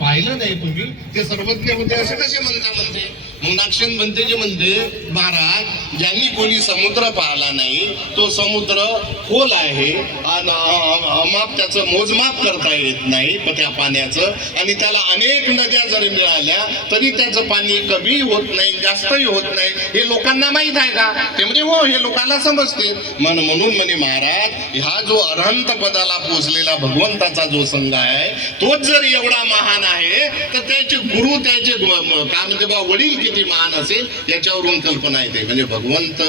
पाहिलं नाही तुम्ही ते सर्वज्ञ होते असे कसे म्हणता म्हणते? मुनाक्षण म्हणते जे म्हणते महाराज ज्यांनी कोणी समुद्र पाहिला नाही तो समुद्र खोल आहे आणि अमाप त्याचं मोजमाप करता येत नाही त्या पाण्याचं आणि त्याला अनेक नद्या जरी मिळाल्या तरी त्याचं पाणी कमी होत नाही जास्तही होत नाही. हे लोकांना माहीत आहे का? ते म्हणजे हो हे लोकांना समजते. मन म्हणून म्हणे महाराज हा जो अरहंत पदाला पोचलेला भगवंताचा जो संघ आहे तोच जर एवढा महान आहे तर त्याचे गुरु त्याचे काय म्हणते बा वडील किती महान असेल याच्यावरून कल्पना येते. म्हणजे भगवंत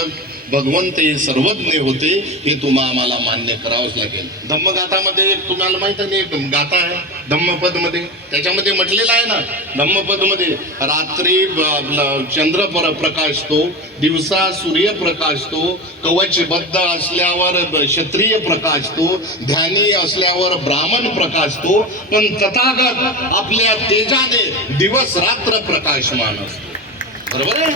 भगवंत हे सर्वज्ञ होते हे तुम्हा आम्हाला मान्य करावंच लागेल. धम्मगाथामध्ये एक तुम्हाला माहीत आहे एक गाथा आहे धम्मपदमध्ये त्याच्यामध्ये म्हटलेलं आहे ना धम्मपदमध्ये रात्री आपलं चंद्र पर प्रकाशतो दिवसा सूर्य प्रकाशतो कवचबद्ध असल्यावर क्षत्रिय प्रकाशतो ध्यानी असल्यावर ब्राह्मण प्रकाशतो पण तथागत आपल्या तेजाने दिवस रात्र प्रकाशमान असतो. बरोबर आहे?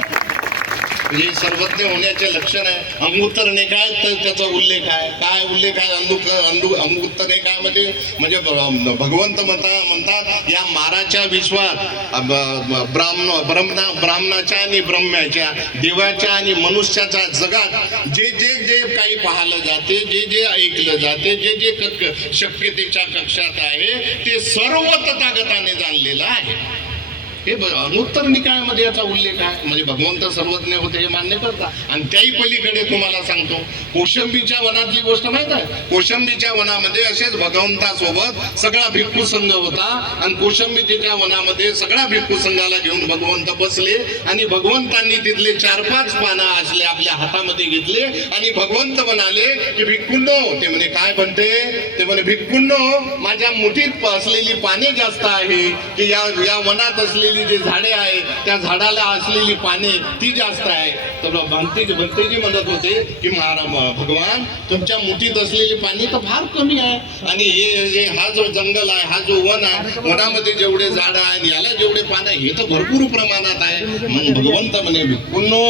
म्हणजे सर्वज्ञ होण्याचे लक्षण आहे. अंगुत्तरने काय तर त्याचा उल्लेख आहे. काय उल्लेख आहे? अंधुक अंदु अंगुत्तरने काय म्हणजे? म्हणजे भगवंत म्हणता म्हणतात या माराच्या विश्वात ब्राह्मण ब्रह्मणा ब्राह्मणाच्या आणि ब्रह्म्याच्या देवाच्या आणि मनुष्याच्या जगात जे जे जे काही पाहिलं जाते जे जे ऐकलं जाते जे जे शक्यतेच्या कक्षात आहे ते सर्व तथागताने जाणलेलं आहे. हे ब- अनुत्तर निकायामध्ये याचा उल्लेख आहे. म्हणजे भगवंत सर्वज्ञ होते हे मान्य करतात आणि त्याही पलीकडे तुम्हाला सांगतो कोशंबीच्या वनातली गोष्ट माहीत आहे? कोशंबीच्या वनामध्ये असेच भगवंतासोबत सगळा भिक्खू संघ होता. आणि कोशंबीच्या वनामध्ये सगळ्या भिक्खू संघाला घेऊन भगवंत बसले आणि भगवंतांनी तिथले चार पाच पानं असले आपल्या हातामध्ये घेतले आणि भगवंत म्हणाले की भिक्खुंनो ते म्हणे काय म्हणते? ते म्हणे भिक्खुंनो माझ्या मुठीत असलेली पाने जास्त आहे की या या वनात असले असलेली जी झाडे आहे त्या झाडाला असलेली पाने ती जास्त आहे. तर भंतेजी भंतेजी म्हणत होते की महाराज भगवान तुमच्या मुठीत असलेली पाणी तर फार कमी आहे. आणि हे हे हा जो जंगल आहे हा जो वन आहे वनामध्ये जेवढे झाड आहे याला जेवढे पान आहे हे तर भरपूर प्रमाणात आहे. म्हणून भगवंत म्हणे भिक्खुंनो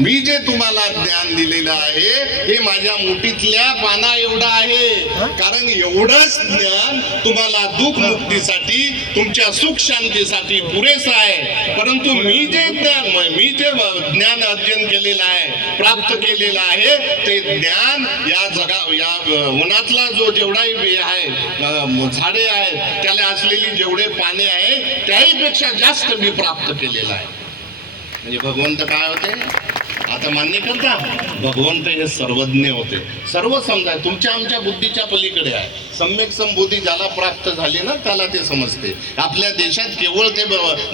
मी जे तुम्हाला ज्ञान दिलेलं आहे हे माझ्या मुठीतल्या पाना एवढं आहे. कारण एवढंच ज्ञान तुम्हाला दुःख मुक्तीसाठी तुमच्या सुख शांतीसाठी पुरेसं आहे. परंतु मी जे ज्ञान मी जे ज्ञान अध्ययन केलेलं आहे प्राप्त केलेलं आहे ते ज्ञान या जगा या वनातला जो जेवढाही आहे झाडे आहेत त्याला असलेली जेवढे पाने आहे त्याहीपेक्षा जास्त मी प्राप्त केलेलं आहे. म्हणजे भगवंत काय होते? आता मान्य करता? भगवंत हे सर्वज्ञ होते. सर्व समजा तुमच्या आमच्या बुद्धीच्या पलीकडे आहे. सम्यक संबुद्धी ज्याला प्राप्त झाली ना त्याला ते समजते. आपल्या देशात केवळ ते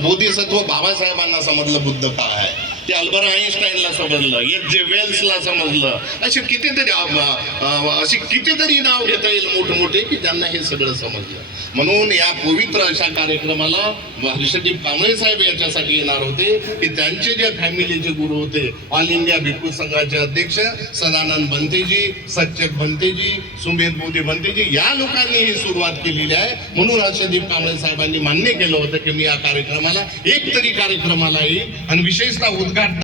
बोधिसत्व बाबासाहेबांना समजलं बुद्ध काय आहे. ते अल्बर आईन्स्टाईनला समजलं एक जे वेल्सला समजलं. असे कितीतरी असे अशी कितीतरी नाव घेता येईल मोठमोठे की त्यांना हे सगळं समजलं. म्हणून या पवित्र अशा कार्यक्रमाला हर्षदीप कांबळे साहेब याच्यासाठी येणार होते की त्यांचे जे फॅमिलीचे गुरु होते ऑल इंडिया भिक्खू संघाचे अध्यक्ष सदानंद भंतेजी सच्चक भंतेजी सुमेध मोदी भंतेजी या लोकांनी ही सुरुवात केलेली आहे. म्हणून हर्षदीप कांबळे साहेबांनी मान्य केलं होतं की मी या कार्यक्रमाला एक तरी कार्यक्रमाला येईल आणि विशेषतः got it.